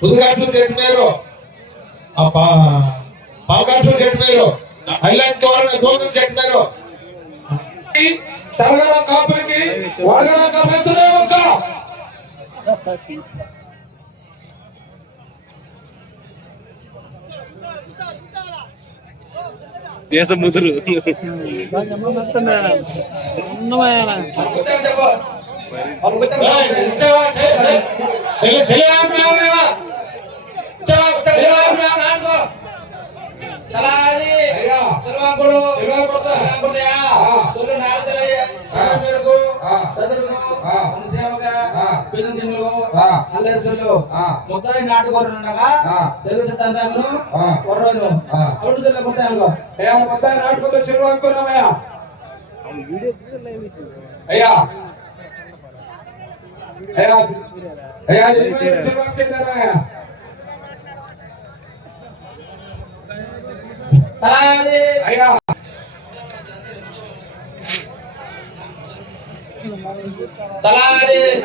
పుదుగాట్లు చెప్పినారు పాలకాట్లు చెప్పినారు హైలైట్ దూరం చెప్పినారు తెలంగాణ కాపులకి వడగల కాపులే దేశ ముదురు మొత్తం నాటుకోరు ఉండగా చెరువు చెత్తాను కొర్రోజు అప్పుడు మొత్తం నాటుకోరు చెరువు అనుకున్నామయ్యా అయ్యా అయ్యా అయ్యా చెరువు అనుకున్నారయ్యా అయ్యా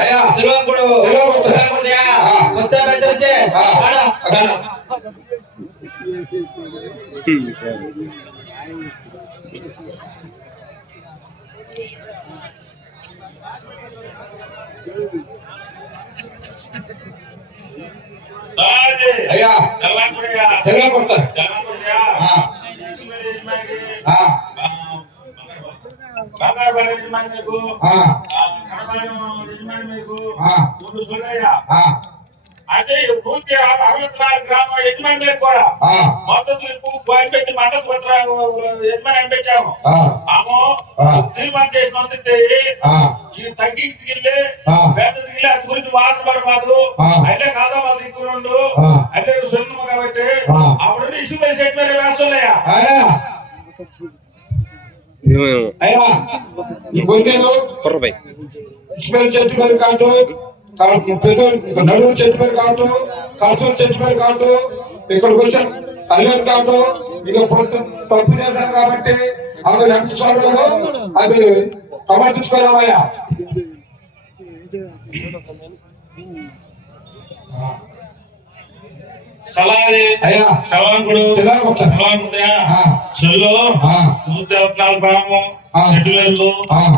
అయ్యా తిరువంకుడు మొత్తం పెద్దలే అయ్యా తెలుగు కొడతారు బంగారు యజమాని మీకు కడపలం యజమాని మీకు ముందు సొల్లయ్య అయితే పూర్తి 64 గ్రామ యజమాని మీద కూడా మొత్తం పెట్టి మండల యజమాని అని పెట్టాము ఆమె తీర్మానం చేసినందుకు ఈ తగ్గించుకెళ్ళి పెద్ద దిగిలి అది గురించి వాదన పడబాదు అయితే కాదా వాళ్ళు దిక్కునుండు అయితే సున్నం కాబట్టి అప్పుడు ఇసు పని సెట్ మీద వేస్తున్నాయా అయ్యా ఈ గొంతేలు ఇస్మాయిల్ చెట్టు మీద కాటు నలుగురు చెట్టు మీద కాటు కడుతూరు చెట్టు మీద కాటు ఇక్కడికి వచ్చాను అల్లేరు కాటు ఇక తప్పు చేశాను కాబట్టి అవి నెక్స్ట్ చూడడంలో అది సమర్థించుకోవాలయ్యా అయ్యా శవాంకుడు చెల్లు 174 గ్రామం చెట్టు వేలు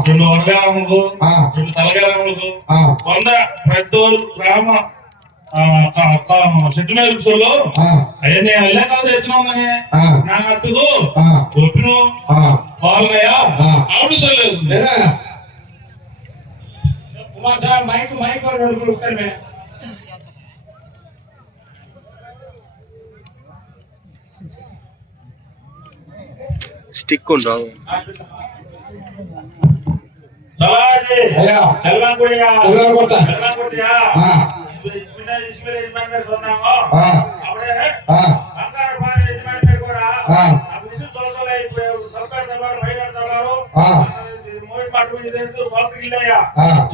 2 వరగారములు 2 తలగారములు 100 పెద్దోరు గ్రామ చెట్టు మీద చెల్లు అవన్నీ అల్లే కాదు ఎత్తున్నామని నాకు అత్తదు ఒప్పును పాలనయ్యా ఆవిడ చెల్లేదు కుమార్ సార్ మైక్ మైక్ కొడుకుతారు స్టిక్ ఉండవు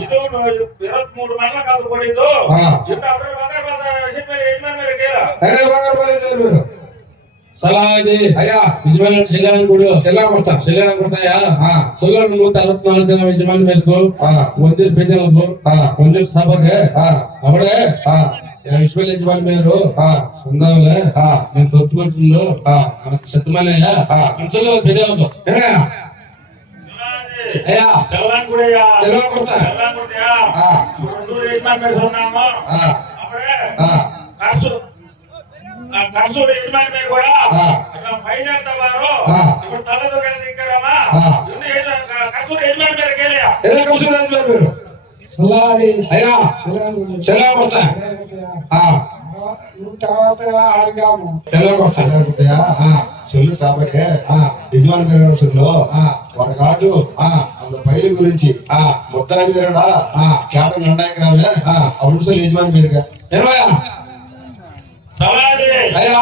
ಇದು 23 ಮಂಡಲ ಕಾದು ಕೊಟ್ಟಿದ್ದು సలాది అయ్యా యజమాని చెల్లాని కూడా చెల్లా కొడతాయా సొల్లు 144 యజమాని మేరకు వందరు పెద్దలకు వందరు సభకు అప్పుడే ఇస్మాయిల్ యజమాని మీరు సొందాలే నేను తొట్టుకుంటుందో సత్యమానయ్యా సొల్లు పెద్దలకు అయ్యా చెల్లా కొడతా కర్సూరు యజమాని మీద కూడా పైన వారు ఇప్పుడు తలతో కలిసి దిక్కారమ్మా కర్సూరు యజమాని మీద కేలయా కర్సూరు యజమాని మీరు అయ్యా చెల్లా కొడతా సొల్లు సాబకే యజమాని పేరు ఒక కాదు அந்த பயிர் గురించి మొత్తాన్ని కూడా కేవలం 2 ఎకరాలే అవును యజమాని పేరుగా అయ్యా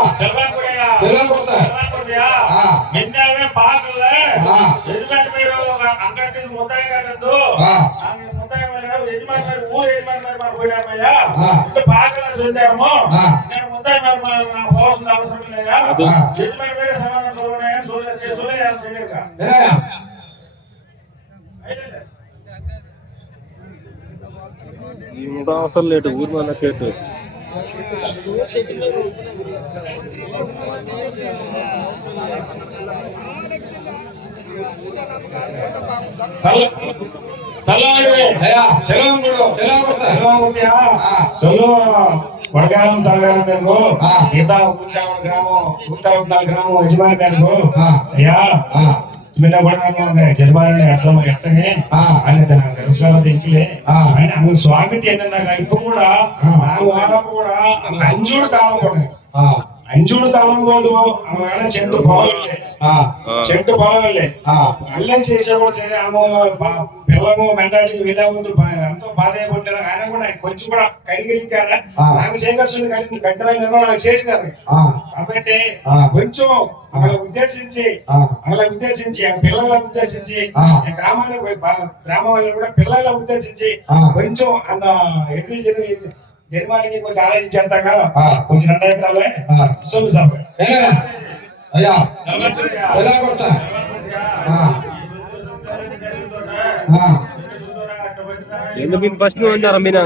పాటలే యజమాని మీరు అంగట్టి ముట్టాయి కట్టద్దు ముట్టాయి యజమాని గారు ఊరు యజమాని గారు మాకు పోయామయ్యా ఆ. ఇంత బాగా చూద్దాము ఆ. నేను ముందే మరి నాకు పోవాల్సిన అవసరం లేదా యజమాని గారే సమాధానం చూడని చూడలేదు తెలియక ఏనాయా? ఇంకా అవసరం లేదు ఊరు మన కేటు అయ్యా, వడగాలం తలగాలం మేము ఆ. మిగతా ఊరు గ్రామం ఉత్తర గ్రామం యజమాని గారు ఆ. అయ్యా ఆ, చిన్న కూడా జన్మాలని అర్థం ఎట్టని ఆ. ఆయన తన దర్శనాలు తెచ్చిలే ఆ. ఆయన అందు స్వామి ఏంటన్నాక ఇప్పుడు కూడా ఆ వాడకు కూడా అంజుడు కాలం కూడా ఆ, అంజుడు కాలం కూడా ఆమె చెట్టు పొలం వెళ్ళే ఆ, చెట్టు పొలం వెళ్ళే ఆ, అల్లం చేసే కూడా సరే ఆమె పిల్లము మెంటాలిటీ వెళ్ళవద్దు ఎంతో బాధ అయిపోతారు ఆయన కూడా కొంచెం కూడా కడిగిలించారా ఆ. నాకు శ్రీకృష్ణుని కలిసి గడ్డమైన నాకు చేసినారు ఆ, కాబట్టి ఆ. కొంచెం అలా ఉద్దేశించి ఆ. అలా ఉద్దేశించి ఆ పిల్లల ఉద్దేశించి ఆ. ఆ గ్రామానికి గ్రామం వాళ్ళు కూడా పిల్లల ఉద్దేశించి ఆ. కొంచెం అంత ఎన్ని జన్మానికి కొంచెం ఆలోచించేంతగా ఆ. కొంచెం 2 ఎకరాలే ఆ. సొమ్ము సాగు ఏనాయా? అయ్యా, ఎలా కొడతా? ఆ, ఆ, ఎందుకు మీరు ఫస్ట్ ఉన్నారా మీరు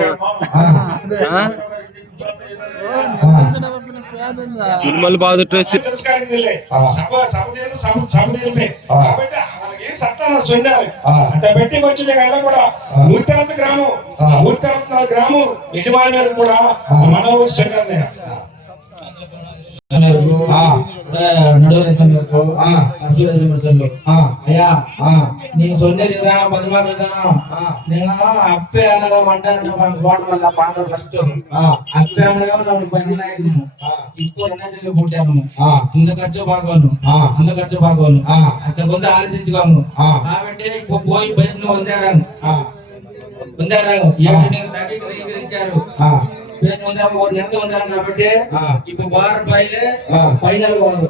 సినిమాలు బాగా డ్రెస్ తిరస్కారానికి వెళ్ళే ఆ. సభ తీర్పే ఆ. కాబట్టి వాళ్ళకి ఏం సత్తాను సొన్నారు ఆ. అంత పెట్టి వచ్చిన అయినా కూడా ఆ. నూతన గ్రామం ఆ. నూతన గ్రామం యజమాని మీద కూడా ఆ. మన సొన్నారు ఆ, అయ్యా, நீங்க சொன்னதுதான் பதிமாறுதான் நீங்க அப்பே అనగా మంటారంటే మన రోడ్ వల్ల పాండవ ఫస్ట్ అప్పే అనగా நம்மளுக்கு 10 ஆயிடும் இப்போ என்ன செய்ய போட்டாము இந்த ఖర్చు బాగోను அந்த ఖర్చు బాగోను అంత కొంత ఆలోచించుకోము కాబట్టి இப்போ పోయి బస్సును వందారాను ఏడు నీకు తగ్గించారు ఎంత ఉండాలి కాబట్టి ఇప్పుడు ₹1000 ఫైనల్ పోదు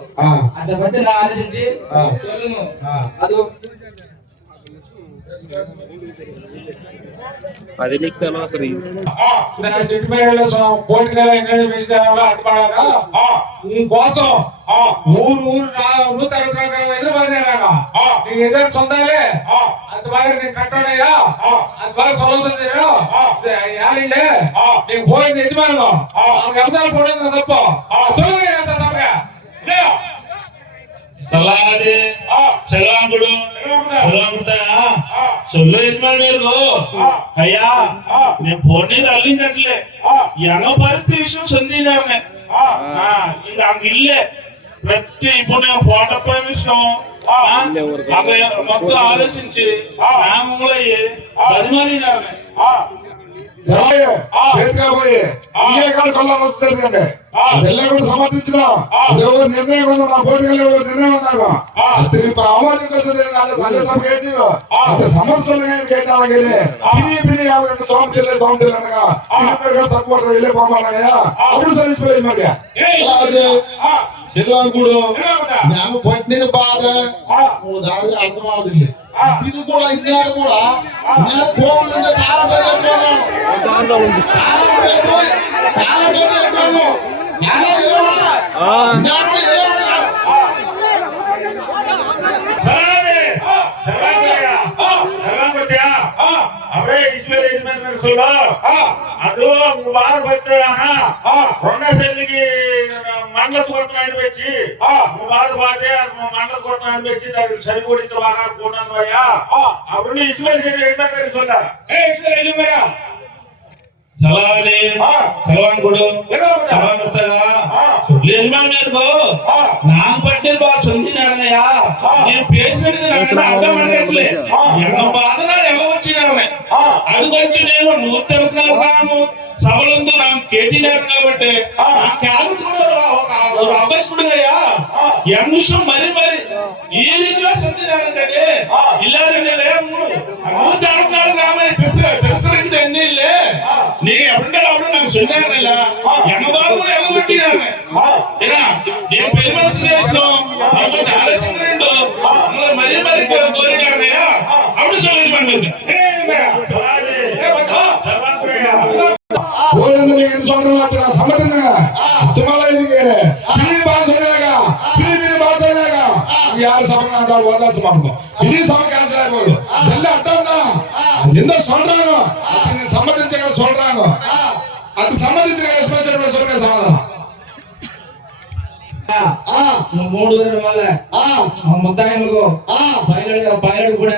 అంత బట్టి నా ఆలోచించి అది అది నీకు తెలవసరి చెట్టు పేరు పోటీలలో ఎన్నో వేసినారో అడ్డుపడారా కోసం ఊరు నూతన ఎదురు పడినారాగా నీకు ఎదురు సొంతాలే అది బాగా నీకు కట్టాడయ్యా అది బాగా సొలసందేయో యాలిలే నీకు పోయింది యజమానుగా వ్యవసాయం పోవడం తప్ప తొలగి సమయ సలాడే సెలాంగుడు సొల్లు యజమాని మీరు అయ్యా నేను ఫోన్ అల్లించట్లే ఎంగ పరిస్థితి విషయం సొందినారనే ఇది అంగ ఇల్లే ప్రతి ఇప్పుడు నేను ఫోటో విషయం మొత్తం ఆలోచించి గ్రామంలో పరిమాణినారనే ಅದೆಲ್ಲ ಕೂಡ ಸಮರ್ಥಿಸಿನ ನಿರ್ಣಯ ಬಂದು ನಾವು ಕೋರ್ಟ್ಗೆ ನಿರ್ಣಯ ಬಂದಾಗ ಸಂಘ ಸಭೆ ಹೇಳಿದ್ರು ಅದ ಸಮಸ್ಯೆ ಕೇಟಾಗೇನೆ ಪಿನಿ ಯಾವಾಗ ತೋಮತಿಲ್ಲ అనగా తక్కువ వెళ్ళే పోమాడగా అప్పుడు సర్వీస్ మరి శ్రీరాముడు నేను పట్టిన బాధ దారి అర్థమవుతుంది ఇది కూడా ఇన్నారు కూడా నేను పోవాలంటే ಅದು ವಾರ ಬರ್ತೇನ రెండోసారికి మండల సూత్రం అనిపించి వార బాధే మండల సూత్రం అనిపించి దానికి సరిపడితే బాగా పోతాను అయ్యా అప్పుడు ఇసుమేసి சொல்ல సలాదే సలవాంకుడు నాకు పట్టిన బాగా సొందినారయ్యా నేను పేసినది అర్థం అనట్లే ఎంత బాధ ఎలా వచ్చినారనే అది వచ్చి నేను నూతన గ్రామం సభలందు నాకు కేటీఆర్ కాబట్టి నా క్యాలెండర్ అవకాశముడుగా ఎంశం మరి ఈ రీతిలో సొందినారంటే ఇల్లారంటే నూతన గ్రామం తిరస్కరించిన ఎన్ని ఇల్లే நீ அப்படின்னா நான் சொன்னேன்ல எங்க பாபு எங்க விட்டினாங்க ஏன்னா நீ பெருமை ஸ்டேஷனும் அவங்க చాలా సంగరేండు మరి కోరినారయ్యా அப்படி சொல்லி பண்ணுங்க ಏನು ಸೊಂದ್ರೆ ಮಾತ್ರ ಸಂಬಂಧ ತುಮಲ ಇದೀಗೆ ಬಿಳಿ ಭಾಷೆಯಾಗ ಬಿಳಿ ಭಾಷೆಯಾಗ ಯಾರು ಸಮಾನ ಓದಾಚ ಮಾಡ್ಬೋದು ಇಡೀ ಸಮ ಕ್ಯಾನ್ಸಲ್ ಆಗ್ಬೋದು ಎಲ್ಲ ಅಡ್ಡ எந்த சொல்றாங்க சம்மதிச்சுக்க சொல்றாங்க அது சம்மதிச்சுக்க ரெஸ்பான்சிபிலிட்டி சொல்லுங்க சமாதானம் మూడు రోజుల వల్ల మొత్తానికి పైలట్ కూడా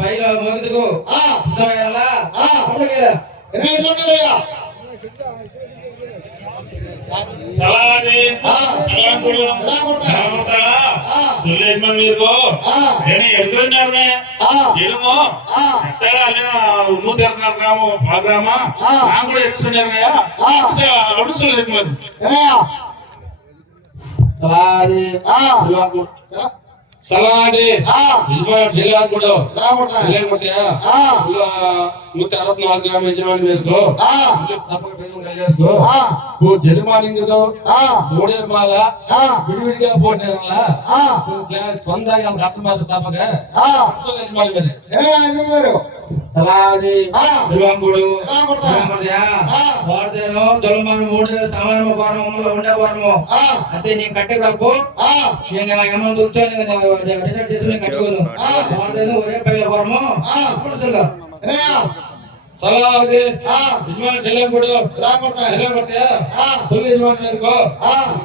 పైల మొగదుకు మీరు ఎదురున్నామే ఏమో నూట గ్రామం గ్రామా నాకు కూడా ఎదురున్నారయ్యా అడుగులేదు మరి ಸಲಾಡಿ ಜಿಲ್ಲಾ ಕೊಡು ಕೊಡ್ತೀಯಾ 164 ಗ್ರಾಮ ಯಜಮಾನ್ ಮೇಲ್ಕು జజమానింగదు మూడేర్మాల విడివిడిగా పోటీరల్ల స్వంతంగా మనకు అర్థమాల సభగా యజమాని మరి అలాది వివాంగుడు వార్తను తొలమని మూడు సమానము పరమములో ఉండేవారము అయితే నీ కట్టె తప్పు నేను ఏమన్నా కూర్చొని డిసైడ్ చేసి నేను కట్టుకోను వార్తను ఒరే పైల పరము ಸಲಾದಿ ಯಜಮಾನ್ చెల్లెంగుడు చెల్లెంగుడియా சொல்லி యజమాని మేరకు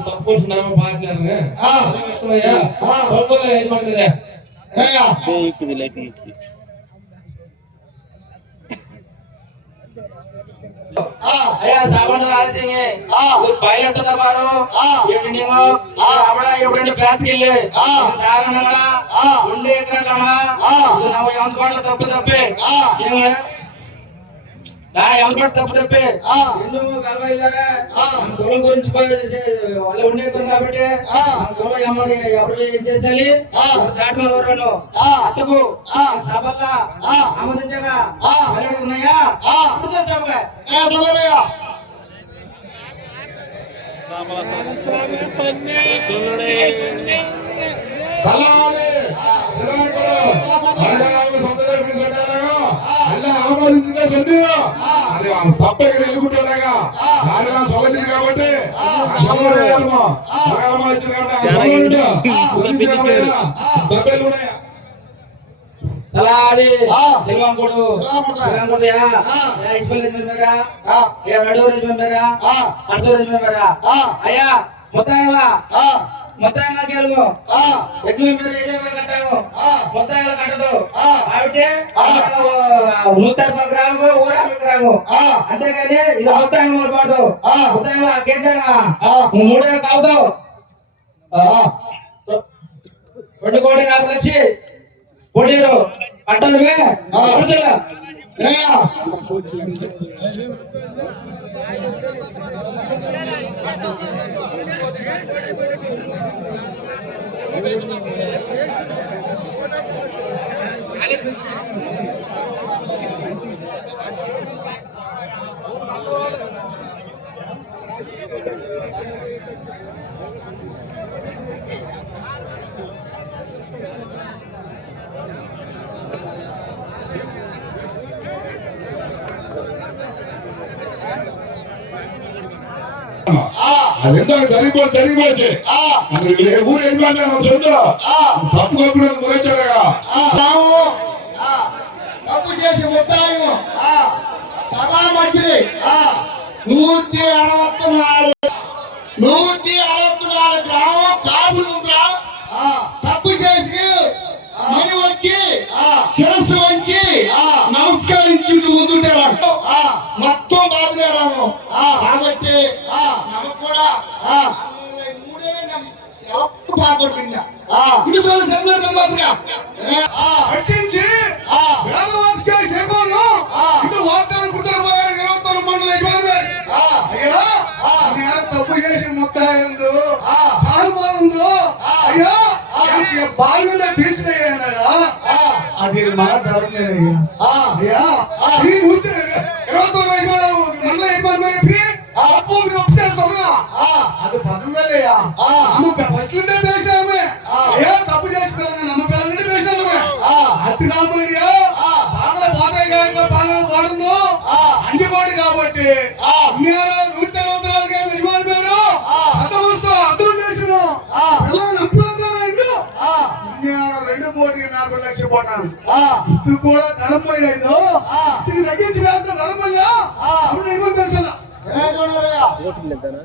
తప్పు నామ పార్ట్నర్ని ఇష్టమయ్యా సొంతలో యజమాని మీరే అయ్యా సాబండు ఆలసింగే పైలట్ ఉన్నవారు నీవు ఆవిడ ఎప్పుడంటే క్లాస్కి వెళ్ళి కారణంగా 2 ఎకరాలన్నా ನಾವು ఎంత పాటలు తప్పే తప్పు తప్పే ఎందుకు కలవ ఇలాగా కులం గురించి వాళ్ళు ఉండేది కాబట్టి కులం ఎమ్మడి ఎవరు ఏం చేసేది దాటి ఎవరు అత్తకు సభల్లా ఆమోదించగా ఉన్నాయా ಸಲಾಡಿ ಸಲಾಡಿ ಅಲ್ಲರಾಗ ಸಂದರ್ಭ ಬಿಡಿಸೋಟಾಗ ಅಲ್ಲ ಆಮೋದಿಸಿದ ಸಂದಿಯ అది తప్పక ఎలుగుటాడగా దానిలా సొలది కాబట్టి ఆ సొలదేయల్మ మగల్మ ఇచ్చిన కాబట్టి ఆ సొలది డబ్బేలు ఉన్నాయి అలాది దివాంగుడు దివాంగుడియా ఇస్మాయిల్ మెంబరా నడూరు మెంబరా అర్సూరు మెంబరా అయ్యా మొత్తంగా కేಳುము ఎక్కువ మీరు 20 కట్టాము మొత్తంగా కట్టదు కాబట్టి 160 గ్రాములు ఊరామి గ్రాము అంతేగాని ఇది మొత్తంగా మొదలుపాటు మొత్తంగా కేంద్రంగా 3 కావదు 2 కోటి 4 లక్షలు కోటీలు అట్టనువే అడుగుతున్నా అదెంత జరిగిపోసి ఊరు యజమాని ನಾವು సొంత తప్పు కప్పుడు ముగించాడగా తప్పు చేసి ముట్టాము సభా మధ్య 164 గ్రామం కాపులుగా తప్పు చేసి మని వచ్చి శిరస్సు వంచి నమస్కరించి ముందుంటారా మొత్తం బాధగారాము కాబట్టి నమ్మ కూడా పాపడుతుందా పట్టించి అయ్యా తప్పు చేసి ముద్దాయిందో సానుభావందో అయ్యా బాగా తీర్చినయ్యా అది మన ధర్మేనయ్యా అయ్యా ఈ 29 அது பதிலையா நம்ம ஃபர்ஸ்ட்ல இருந்தே பேசாமே ஐயா தப்பு చేసి நம்ம பேரண்டி பேசாமே அது காமெடியா బాగా బాధగా పాలన పాడుందో అంజి కోడి కాబట్టి నేను 160 యజమాని పేరు అతవస్తో అర్థం చేసిన పిల్లలు అప్పులందరూ నేను 2,40,00,000 పోటాను ఇప్పుడు కూడా ధర్మయ్యో తగ్గించి వేస్తాను ధర్మయ్యా అప్పుడు ఏమని తెలుసా ఓటింగ్ ఎంతనా